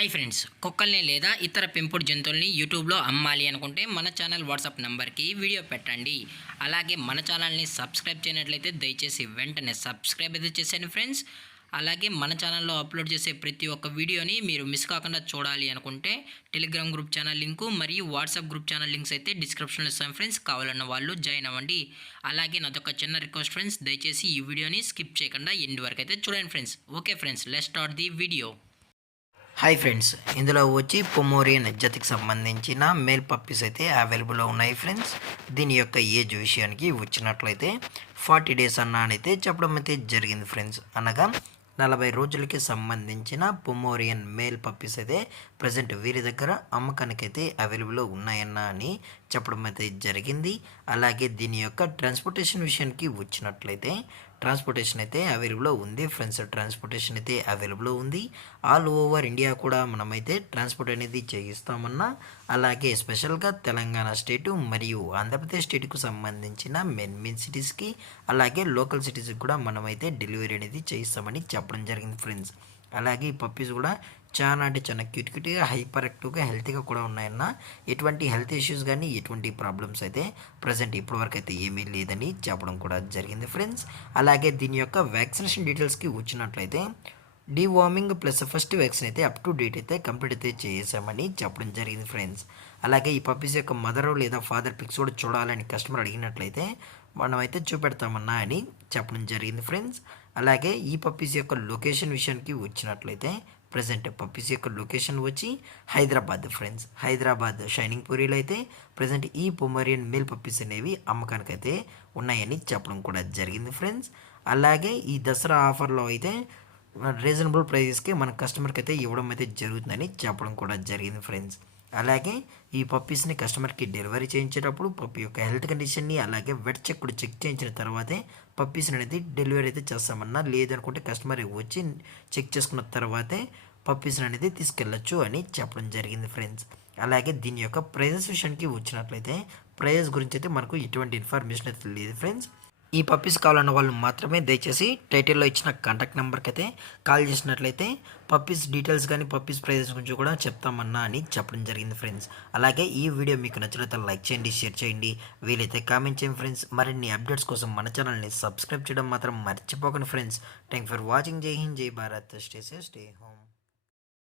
Hi friends, కుక్కల్ని లేదా ఇతర పెంపుడు జంతువుల్ని యూట్యూబ్లో అమ్మాలి అనుకుంటే మన ఛానల్ వాట్సాప్ నెంబర్కి వీడియో పెట్టండి. అలాగే మన ఛానల్ని సబ్స్క్రైబ్ చేయనట్లయితే దయచేసి వెంటనే సబ్స్క్రైబ్ అయితే చేసేయండి ఫ్రెండ్స్. అలాగే మన ఛానల్లో అప్లోడ్ చేసే ప్రతి ఒక్క వీడియోని మీరు మిస్ కాకుండా చూడాలి అనుకుంటే టెలిగ్రామ్ గ్రూప్ ఛానల్ లింకు మరియు వాట్సాప్ గ్రూప్ ఛానల్ లింక్స్ అయితే డిస్క్రిప్షన్లో ఇస్తాను ఫ్రెండ్స్. కావాలన్న వాళ్ళు జాయిన్ అవ్వండి. అలాగే నాదొక చిన్న రిక్వెస్ట్ ఫ్రెండ్స్, దయచేసి ఈ వీడియోని స్కిప్ చేయకుండా ఎండ్ వరకు అయితే చూడండి friends. Okay friends, let's start the video. Hi friends, ఇందులో వచ్చి పొమోరియన్ జాతికి సంబంధించిన మేల్ పప్పీస్ అయితే అవైలబుల్లో ఉన్నాయి ఫ్రెండ్స్. దీని యొక్క ఏజ్ విషయానికి వచ్చినట్లయితే 40 డేస్ అయితే చెప్పడం అయితే జరిగింది ఫ్రెండ్స్. అనగా 40 రోజులకి సంబంధించిన పొమోరియన్ మేల్ పప్పీస్ అయితే ప్రజెంట్ వీరి దగ్గర అమ్మకానికి అయితే అవైలబుల్లో ఉన్నాయన్న అని చెప్పడం అయితే జరిగింది. అలాగే దీని యొక్క ట్రాన్స్పోర్టేషన్ విషయానికి వచ్చినట్లయితే ట్రాన్స్పోర్టేషన్ అయితే అవైలబుల్లో ఉంది ఫ్రెండ్స్. ట్రాన్స్పోర్టేషన్ అయితే అవైలబుల్లో ఉంది. ఆల్ ఓవర్ ఇండియా కూడా మనమైతే ట్రాన్స్పోర్ట్ అనేది చేయిస్తామన్నా. అలాగే స్పెషల్గా తెలంగాణ స్టేటు మరియు ఆంధ్రప్రదేశ్ స్టేట్కు సంబంధించిన మెయిన్ సిటీస్కి అలాగే లోకల్ సిటీస్కి కూడా మనమైతే డెలివరీ అనేది చేయిస్తామని చెప్పడం జరిగింది ఫ్రెండ్స్. అలాగే ఈ పప్పీస్ కూడా చాలా అంటే చాలా క్యూట్గా హైపర్ యాక్టివ్గా హెల్తీగా కూడా ఉన్నాయన్న. ఎటువంటి హెల్త్ ఇష్యూస్ కానీ ఎటువంటి ప్రాబ్లమ్స్ అయితే ప్రజెంట్ ఇప్పటివరకు అయితే ఏమీ లేదని చెప్పడం కూడా జరిగింది ఫ్రెండ్స్. అలాగే దీని యొక్క వ్యాక్సినేషన్ డీటెయిల్స్కి వచ్చినట్లయితే డీవార్మింగ్ ప్లస్ ఫస్ట్ వ్యాక్సిన్ అయితే అప్ టు డేట్ అయితే కంప్లీట్ అయితే చేసామని చెప్పడం జరిగింది ఫ్రెండ్స్. అలాగే ఈ పప్పీస్ యొక్క మదర్ లేదా ఫాదర్ పిక్స్ కూడా చూడాలని కస్టమర్ అడిగినట్లయితే మనమైతే చూపెడతామన్నా అని చెప్పడం జరిగింది ఫ్రెండ్స్. అలాగే ఈ పప్పీస్ యొక్క లొకేషన్ విషయానికి వచ్చినట్లయితే ప్రజెంట్ పప్పీస్ యొక్క లొకేషన్ వచ్చి హైదరాబాద్ ఫ్రెండ్స్. హైదరాబాద్ షైనింగ్ పూరిలో అయితే ప్రజెంట్ ఈ పొమరియన్ మేల్ పప్పీస్ అనేవి అమ్మకానికి అయితే ఉన్నాయని చెప్పడం కూడా జరిగింది ఫ్రెండ్స్. అలాగే ఈ దసరా ఆఫర్లో అయితే రీజనబుల్ ప్రైజెస్కి మన కస్టమర్కి అయితే ఇవ్వడం అయితే జరుగుతుందని చెప్పడం కూడా జరిగింది ఫ్రెండ్స్. అలాగే ఈ పప్పీస్ని కస్టమర్కి డెలివరీ చేయించేటప్పుడు పప్పీ యొక్క హెల్త్ కండిషన్ని అలాగే వెట్ చెక్ కూడా చెక్ చేయించిన తర్వాతే పప్పీస్ని అనేది డెలివరీ అయితే చేస్తామన్నా. లేదనుకుంటే కస్టమర్ వచ్చి చెక్ చేసుకున్న తర్వాతే పప్పీస్ని అనేది తీసుకెళ్ళచ్చు అని చెప్పడం జరిగింది ఫ్రెండ్స్. అలాగే దీని యొక్క ప్రైజెస్ విషయానికి వచ్చినట్లయితే ప్రైజెస్ గురించి అయితే మనకు ఎటువంటి ఇన్ఫర్మేషన్ అయితే లేదు ఫ్రెండ్స్. ఈ పప్పీస్ కావాలన్న వాళ్ళు మాత్రమే దయచేసి టైటిల్లో ఇచ్చిన కాంటాక్ట్ నెంబర్కి అయితే కాల్ చేసినట్లయితే పప్పీస్ డీటెయిల్స్ కానీ పప్పీస్ ప్రైజెస్ గురించి కూడా చెప్తామన్నా అని చెప్పడం జరిగింది ఫ్రెండ్స్. అలాగే ఈ వీడియో మీకు నచ్చినట్లయితే లైక్ చేయండి, షేర్ చేయండి, వీలైతే కామెంట్ చేయండి ఫ్రెండ్స్. మరిన్ని అప్డేట్స్ కోసం మన ఛానల్ని సబ్స్క్రైబ్ చేయడం మాత్రం మర్చిపోకండి ఫ్రెండ్స్. Thank for watching. జై హింద్, జై Bharat, stay safe, stay home.